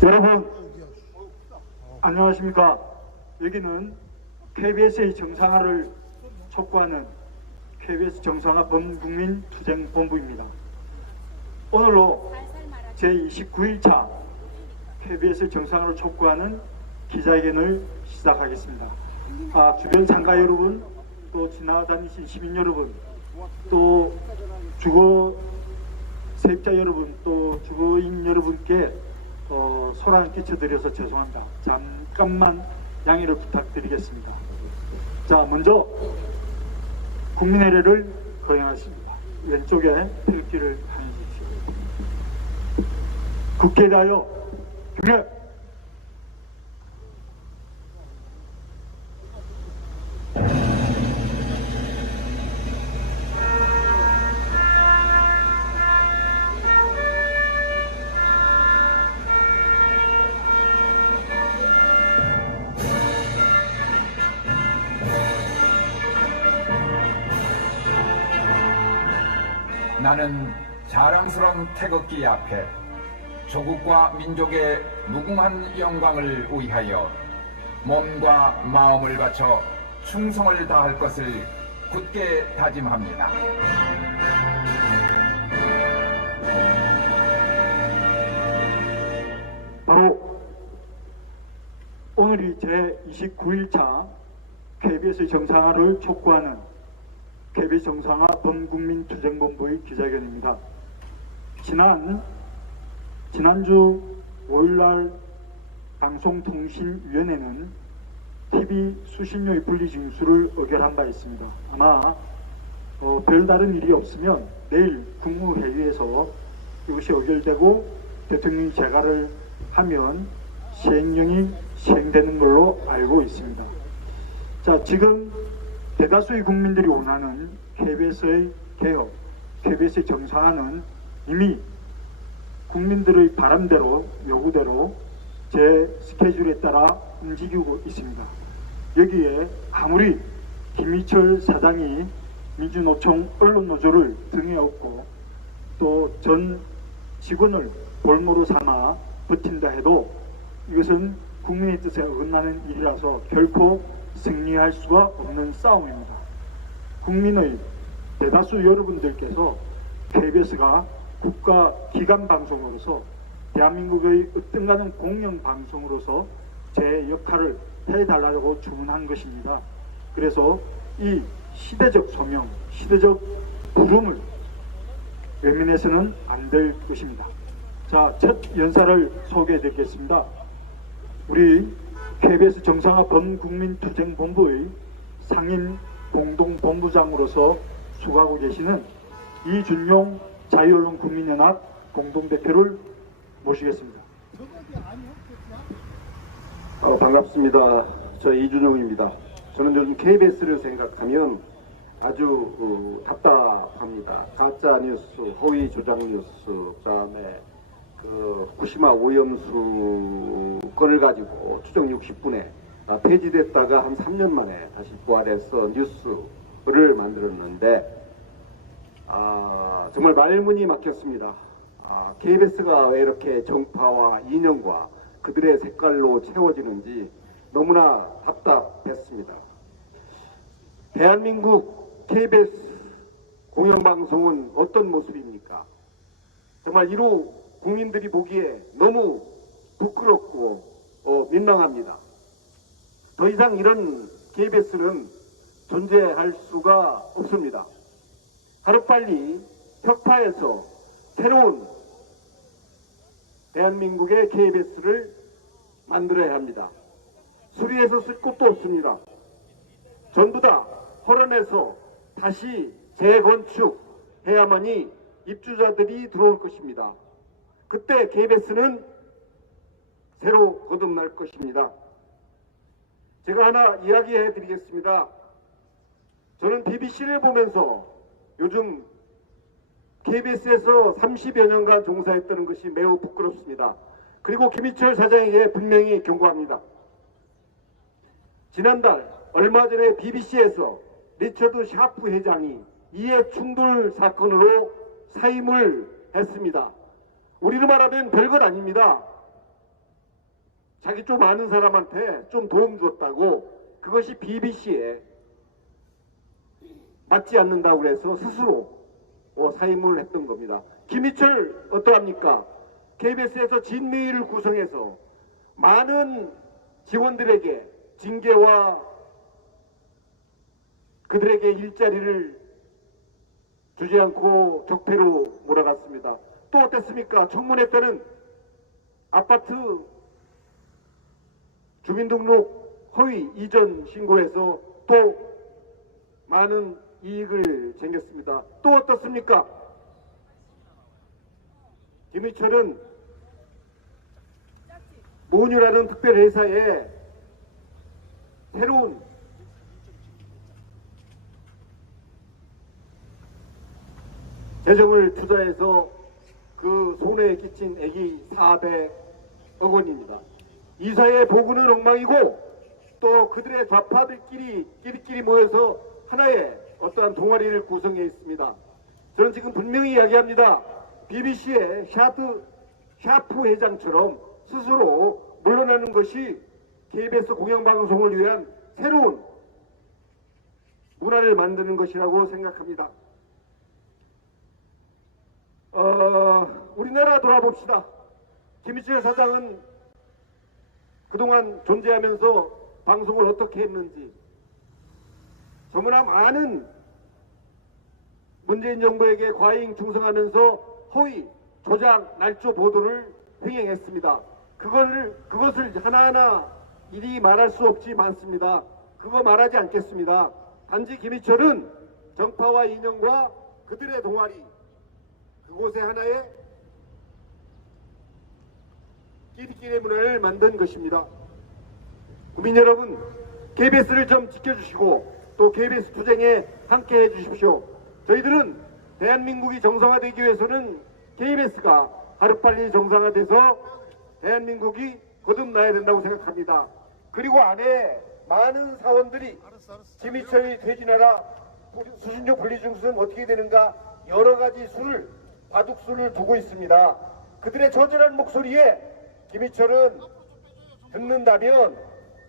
여러분 안녕하십니까. 여기는 KBS의 정상화를 촉구하는 KBS 정상화 범국민투쟁본부입니다. 오늘로 제29일차 KBS 정상화를 촉구하는 기자회견을 시작하겠습니다. 주변 참가 여러분, 또 지나다니신 시민 여러분, 또 주거 세입자 여러분, 또 주거인 여러분께 소란 끼쳐드려서 죄송합니다. 잠깐만 양해를 부탁드리겠습니다. 자, 먼저 국민회례를 거행하십니다. 왼쪽에 태극기를 향해 주십시오. 국회에 대하여 경례. 나는 자랑스러운 태극기 앞에 조국과 민족의 무궁한 영광을 위하여 몸과 마음을 바쳐 충성을 다할 것을 굳게 다짐합니다. 바로 오늘이 제29일차 KBS 정상화를 촉구하는 KBS 정상화 범국민투쟁본부의 기자회견입니다. 지난주 5일날 방송통신위원회는 TV 수신료의 분리징수를 의결한 바 있습니다. 아마 별다른 일이 없으면 내일 국무회의에서 이것이 의결되고 대통령이 재가를 하면 시행령이 시행되는 걸로 알고 있습니다. 자, 지금 대다수의 국민들이 원하는 KBS의 개혁, KBS의 정상화는 이미 국민들의 바람대로, 요구대로 제 스케줄에 따라 움직이고 있습니다. 여기에 아무리 김희철 사장이 민주노총 언론노조를 등에 업고 또 전 직원을 볼모로 삼아 버틴다 해도 이것은 국민의 뜻에 어긋나는 일이라서 결코 승리할 수가 없는 싸움입니다. 국민의 대다수 여러분들께서 KBS가 국가 기관 방송으로서 대한민국의 어떤가는 공영 방송으로서 제 역할을 해달라고 주문한 것입니다. 그래서 이 시대적 소명, 시대적 부름을 외면해서는 안 될 것입니다. 자, 첫 연사를 소개해 드리겠습니다. 우리 KBS 정상화 범국민투쟁본부의 상임 공동본부장으로서 수고하고 계시는 이준용 자유언론국민연합 공동대표를 모시겠습니다. 반갑습니다. 저 이준용입니다. 저는 요즘 KBS를 생각하면 아주 답답합니다. 가짜 뉴스, 허위 조작 뉴스, 그다음에 후쿠시마 오염수 건을 가지고 추정 60분에 폐지됐다가 한 3년 만에 다시 부활해서 뉴스를 만들었는데 정말 말문이 막혔습니다. KBS가 왜 이렇게 정파와 이념과 그들의 색깔로 채워지는지 너무나 답답했습니다. 대한민국 KBS 공영방송은 어떤 모습입니까? 정말 이루 국민들이 보기에 너무 부끄럽고 민망합니다. 더 이상 이런 KBS는 존재할 수가 없습니다. 하루빨리 혁파해서 새로운 대한민국의 KBS를 만들어야 합니다. 수리해서 쓸 곳도 없습니다. 전부 다 헐어내서 다시 재건축해야만이 입주자들이 들어올 것입니다. 그때 KBS는 새로 거듭날 것입니다. 제가 하나 이야기해 드리겠습니다. 저는 BBC를 보면서 요즘 KBS에서 30여 년간 종사했다는 것이 매우 부끄럽습니다. 그리고 김희철 사장에게 분명히 경고합니다. 지난달 얼마 전에 BBC에서 리처드 샤프 회장이 이해 충돌 사건으로 사임을 했습니다. 우리로 말하면 별것 아닙니다. 자기 좀 아는 사람한테 좀 도움 줬다고 그것이 BBC에 맞지 않는다고 그래서 스스로 사임을 했던 겁니다. 김희철 어떠합니까? KBS에서 진미위를 구성해서 많은 직원들에게 징계와 그들에게 일자리를 주지 않고 적폐로 몰아갔습니다. 또 어땠습니까? 청문회 때는 아파트 주민등록 허위 이전 신고해서 또 많은 이익을 챙겼습니다. 또 어떻습니까? 김희철은 모뉴라는 특별회사에 새로운 재정을 투자해서 그 손해에 끼친 액이 400억 원입니다. 이사의 보고는 엉망이고 또 그들의 좌파들끼리 모여서 하나의 어떠한 동아리를 구성해 있습니다. 저는 지금 분명히 이야기합니다. BBC의 샤프 회장처럼 스스로 물러나는 것이 KBS 공영방송을 위한 새로운 문화를 만드는 것이라고 생각합니다. 우리나라 돌아봅시다. 김희철 사장은 그동안 존재하면서 방송을 어떻게 했는지 너무나 많은 문재인 정부에게 과잉 충성하면서 허위, 조작, 날조 보도를 횡행했습니다. 그것을 하나하나 일이 말할 수 없지 많습니다. 그거 말하지 않겠습니다. 단지 김희철은 정파와 이념과 그들의 동아리, 그곳에 하나의 끼리끼리 문화를 만든 것입니다. 국민 여러분, KBS를 좀 지켜주시고 또 KBS 투쟁에 함께 해주십시오. 저희들은 대한민국이 정상화되기 위해서는 KBS가 하루빨리 정상화돼서 대한민국이 거듭나야 된다고 생각합니다. 그리고 안에 많은 사원들이 김희철이 퇴진하라, 수신료 분리징수는 어떻게 되는가 여러 가지 바둑수를 두고 있습니다. 그들의 저절한 목소리에 김희철은 듣는다면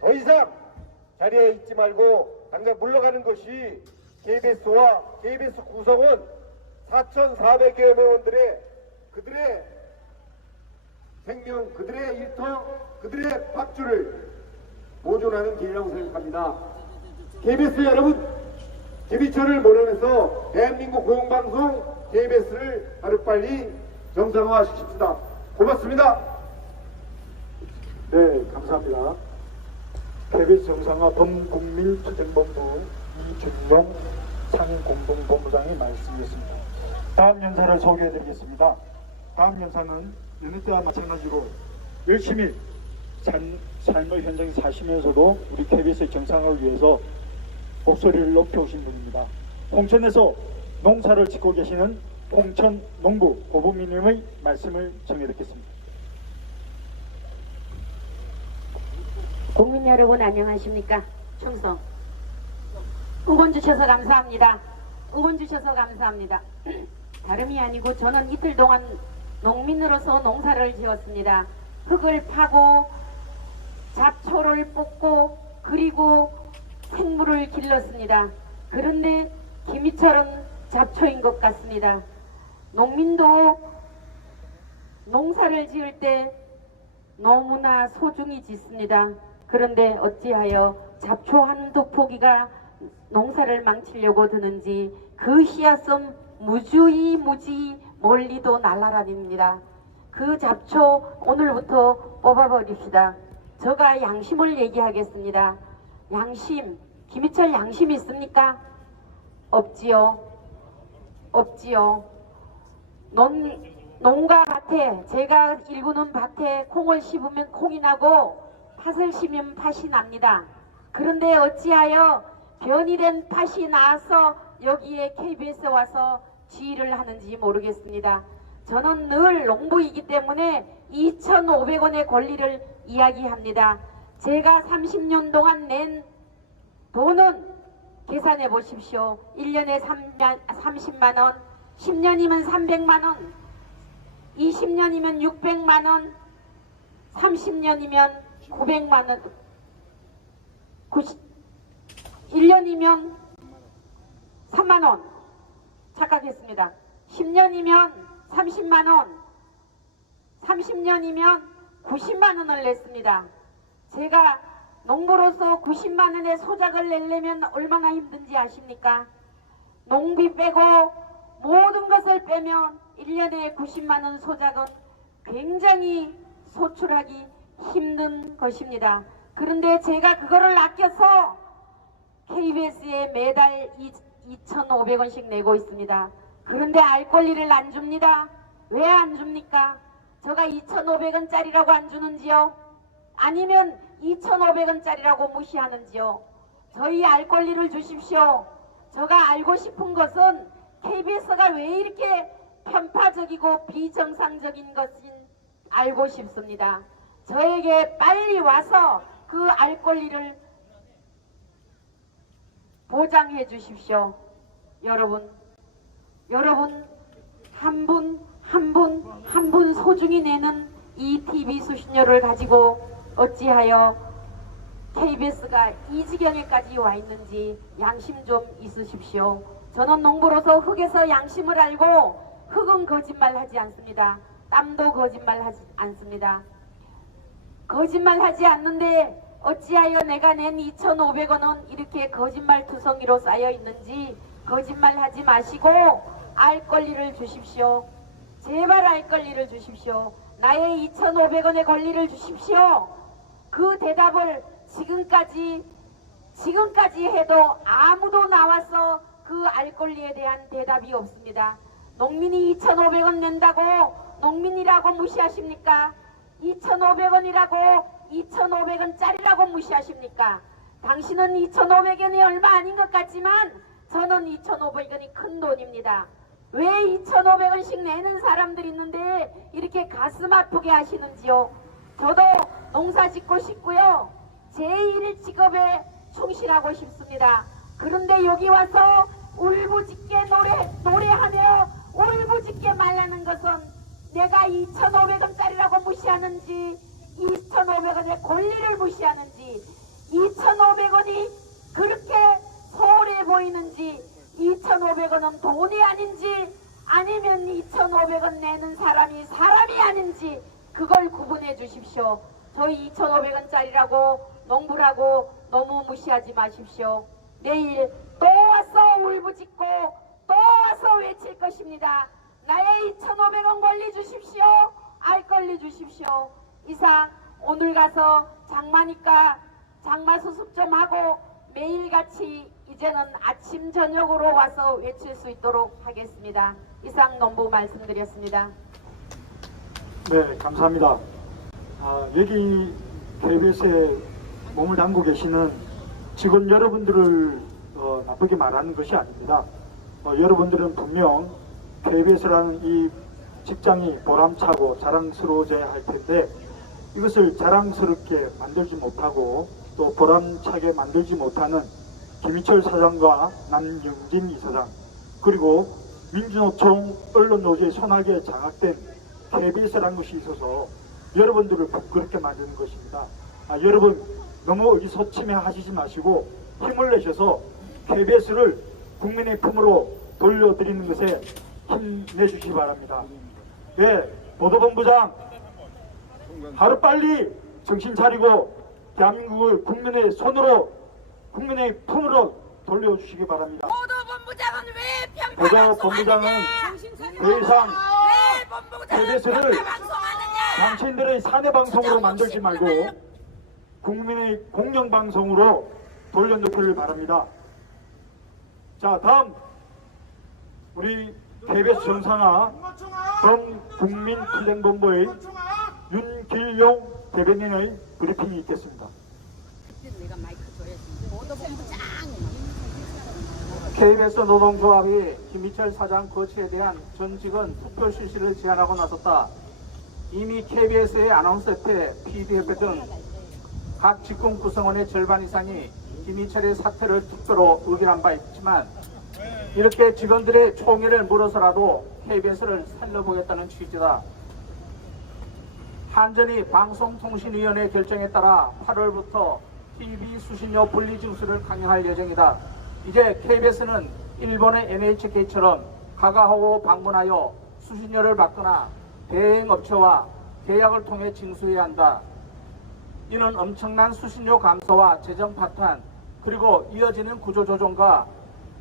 더 이상 자리에 있지 말고 당장 물러가는 것이 KBS와 KBS 구성원 4,400여 명원들의 그들의 생명, 그들의 일터, 그들의 밥줄을 보존하는 길이라고 생각합니다. KBS 여러분, 김희철을 몰아내서 대한민국 공영방송 KBS를 하루빨리 정상화시킵시다. 고맙습니다. 네, 감사합니다. KBS 정상화 범국민투쟁본부 이준용 상임공동본부장의 말씀이었습니다. 다음 연사를 소개해드리겠습니다. 다음 연사는 여느 때와 마찬가지로 열심히 삶의 현장에 사시면서도 우리 KBS의 정상화를 위해서 목소리를 높여오신 분입니다. 홍천에서 농사를 짓고 계시는 홍천 농부 고부미님의 말씀을 전해 듣겠습니다. 국민 여러분 안녕하십니까? 충성. 응원 주셔서 감사합니다. 응원 주셔서 감사합니다. 다름이 아니고 저는 이틀 동안 농민으로서 농사를 지었습니다. 흙을 파고 잡초를 뽑고 그리고 생물을 길렀습니다. 그런데 김희철은 잡초인 것 같습니다. 농민도 농사를 지을 때 너무나 소중히 짓습니다. 그런데 어찌하여 잡초 한두 포기가 농사를 망치려고 드는지 그 씨앗은 무지 멀리도 날아다닙니다. 그 잡초 오늘부터 뽑아버립시다. 제가 양심을 얘기하겠습니다. 양심, 김희철 양심 있습니까? 없지요. 농가 밭에, 제가 일구는 밭에 콩을 씹으면 콩이 나고 팥을 심으면 팥이 납니다. 그런데 어찌하여 변이 된 팥이 나와서 여기에 KBS에 와서 지휘를 하는지 모르겠습니다. 저는 늘 농부이기 때문에 2,500원의 권리를 이야기합니다. 제가 30년 동안 낸 돈은 계산해 보십시오. 1년에 30만원, 10년이면 300만원, 20년이면 600만원, 30년이면 900만 원, 1년이면 3만 원 착각했습니다. 10년이면 30만 원, 30년이면 90만 원을 냈습니다. 제가 농부로서 90만 원의 소작을 내려면 얼마나 힘든지 아십니까? 농비 빼고 모든 것을 빼면 1년에 90만 원 소작은 굉장히 소출하기 힘든 것입니다. 그런데 제가 그거를 아껴서 KBS에 매달 2,500원씩 내고 있습니다. 그런데 알 권리를 안 줍니다. 왜 안 줍니까? 제가 2,500원짜리라고 안 주는지요? 아니면 2,500원짜리라고 무시하는지요? 저희 알 권리를 주십시오. 제가 알고 싶은 것은 KBS가 왜 이렇게 편파적이고 비정상적인 것인 알고 싶습니다. 저에게 빨리 와서 그 알 권리를 보장해 주십시오. 여러분 한 분 소중히 내는 이 TV 수신료를 가지고 어찌하여 KBS가 이 지경에까지 와 있는지 양심 좀 있으십시오. 저는 농부로서 흙에서 양심을 알고 흙은 거짓말하지 않습니다. 땀도 거짓말하지 않습니다. 거짓말하지 않는데 어찌하여 내가 낸 2,500원은 이렇게 거짓말투성이로 쌓여 있는지 거짓말하지 마시고 알 권리를 주십시오. 제발 알 권리를 주십시오. 나의 2,500원의 권리를 주십시오. 그 대답을 지금까지 해도 아무도 나와서 그 알 권리에 대한 대답이 없습니다. 농민이 2,500원 낸다고 농민이라고 무시하십니까? 2,500원이라고 2,500원짜리라고 무시하십니까? 당신은 2,500원이 얼마 아닌 것 같지만 저는 2,500원이 큰 돈입니다. 왜 2,500원씩 내는 사람들이 있는데 이렇게 가슴 아프게 하시는지요? 저도 농사 짓고 싶고요. 제1 직업에 충실하고 싶습니다. 그런데 여기 와서 울부짖게 노래하며 울부짖게 말하는 것은 내가 2,500원짜리라고 무시하는지 2,500원의 권리를 무시하는지 2,500원이 그렇게 소홀해 보이는지 2,500원은 돈이 아닌지 아니면 2,500원 내는 사람이 아닌지 그걸 구분해 주십시오. 저희 2,500원짜리라고 농부라고 너무 무시하지 마십시오. 내일 또 와서 울부짖고 또 와서 외칠 것입니다. 나의 2,500원 권리 주십시오. 알 권리 주십시오. 이상 오늘 가서 장마니까 장마 수습 좀 하고 매일같이 이제는 아침 저녁으로 와서 외칠 수 있도록 하겠습니다. 이상 농부 말씀드렸습니다. 네, 감사합니다. 여기 KBS에 몸을 담고 계시는 직원 여러분들을 나쁘게 말하는 것이 아닙니다. 여러분들은 분명 KBS라는 이 직장이 보람차고 자랑스러워져야 할 텐데 이것을 자랑스럽게 만들지 못하고 또 보람차게 만들지 못하는 김희철 사장과 남영진 이사장 그리고 민주노총 언론노조의 손아귀에 장악된 KBS라는 것이 있어서 여러분들을 부끄럽게 만드는 것입니다. 여러분 너무 의기소침해 하시지 마시고 힘을 내셔서 KBS를 국민의 품으로 돌려드리는 것에 힘내주시기 바랍니다. 네, 보도본부장 하루빨리 정신 차리고 대한민국을 국민의 손으로 국민의 품으로 돌려주시기 바랍니다. 보도본부장은 왜 보도본부장은 더 이상 KBS를 당신들의 사내방송으로 만들지 말고 국민의 공영방송으로 돌려놓기를 바랍니다. 자, 다음 우리 KBS 정상화 범국민투쟁본부의 윤길용 대변인의 브리핑이 있겠습니다. KBS 노동조합이 김희철 사장 거취에 대한 전 직원 투표 실시를 제안하고 나섰다. 이미 KBS의 아나운서협회, PD협회 등 각 직공 구성원의 절반 이상이 김희철의 사퇴를 투표로 의결한 바 있지만 이렇게 직원들의 총애를 물어서라도 KBS를 살려보겠다는 취지다. 한전이 방송통신위원회 결정에 따라 8월부터 TV 수신료 분리 징수를 강행할 예정이다. 이제 KBS는 일본의 NHK처럼 가가하고 방문하여 수신료를 받거나 대행업체와 계약을 통해 징수해야 한다. 이는 엄청난 수신료 감소와 재정 파탄, 그리고 이어지는 구조조정과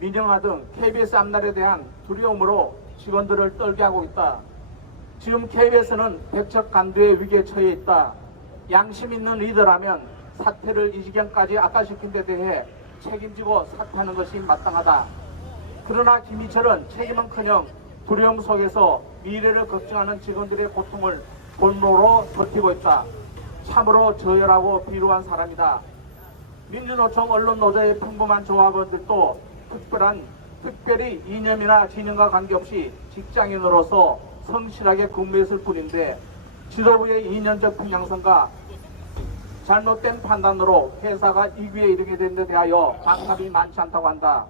민영화 등 KBS 앞날에 대한 두려움으로 직원들을 떨게 하고 있다. 지금 KBS는 백척간두의 위기에 처해 있다. 양심 있는 리더라면 사태를 이 지경까지 악화시킨 데 대해 책임지고 사퇴하는 것이 마땅하다. 그러나 김희철은 책임은커녕 두려움 속에서 미래를 걱정하는 직원들의 고통을 본노로 버티고 있다. 참으로 저열하고 비루한 사람이다. 민주노총 언론노조의 평범한 조합원들도 특별히 이념이나 진영과 관계없이 직장인으로서 성실하게 근무했을 뿐인데 지도부의 이념적 편향성과 잘못된 판단으로 회사가 이 위에 이르게 된 데 대하여 반감이 많지 않다고 한다.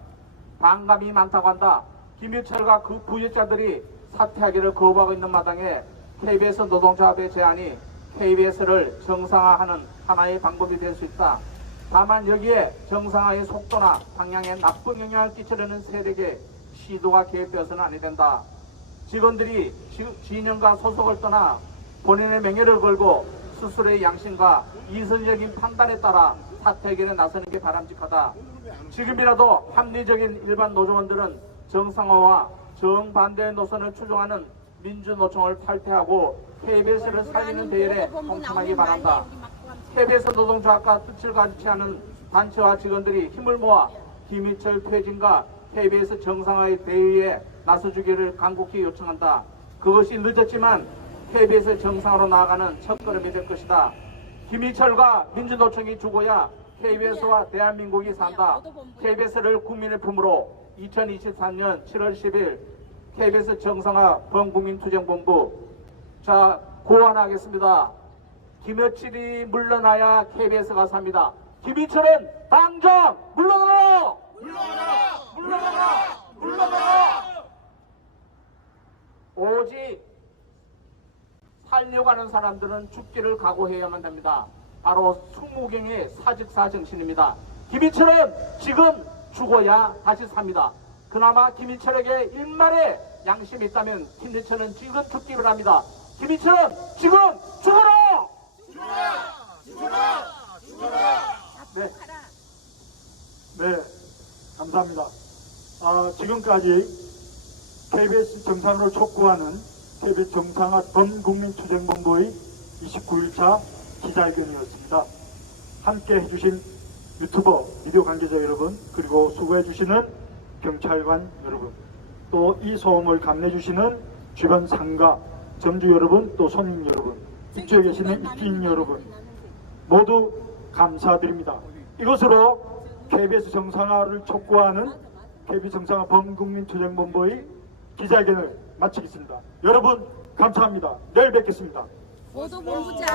반감이 많다고 한다. 김유철과 그 부유자들이 사퇴하기를 거부하고 있는 마당에 KBS 노동조합의 제안이 KBS를 정상화하는 하나의 방법이 될 수 있다. 다만 여기에 정상화의 속도나 방향에 나쁜 영향을 끼치려는 세력의 시도가 개입되어서는 아니 된다. 직원들이 진영과 소속을 떠나 본인의 명예를 걸고 스스로의 양심과 이성적인 판단에 따라 사퇴 해결에 나서는 게 바람직하다. 지금이라도 합리적인 일반 노조원들은 정상화와 정반대의 노선을 추종하는 민주노총을 탈퇴하고 KBS를 살리는 대열에 동참하기 바란다. KBS 노동조합과 뜻을 같이 하는 단체와 직원들이 힘을 모아 김희철 퇴진과 KBS 정상화의 대의에 나서주기를 간곡히 요청한다. 그것이 늦었지만 KBS 정상으로 나아가는 첫걸음이 될 것이다. 김희철과 민주노총이 죽어야 KBS와 대한민국이 산다. KBS를 국민의 품으로 2023년 7월 10일 KBS 정상화 범국민투쟁본부 고안하겠습니다. 김여철이 물러나야 KBS가 삽니다. 김희철은 당장 물러나라! 물러나라! 물러나라! 물러나라! 오직 살려고 하는 사람들은 죽기를 각오해야만 합니다. 바로 20경의 사직사 정신입니다. 김희철은 지금 죽어야 다시 삽니다. 그나마 김희철에게 일말의 양심이 있다면 김희철은 지금 죽기 바랍니다. 김희철은 지금 죽어라! 네, 감사합니다. 지금까지 KBS 정상으로 촉구하는 KBS 정상화 범국민투쟁본부의 29일차 기자회견이었습니다. 함께 해주신 유튜버, 미디어 관계자 여러분, 그리고 수고해주시는 경찰관 여러분, 또 이 소음을 감내해주시는 주변 상가, 점주 여러분, 또 손님 여러분, 입주에 계시는 입주인 여러분, 모두 감사드립니다. 이것으로 KBS 정상화를 촉구하는 KBS 정상화 범국민투쟁본부의 기자회견을 마치겠습니다. 여러분 감사합니다. 내일 뵙겠습니다. 보도본부장.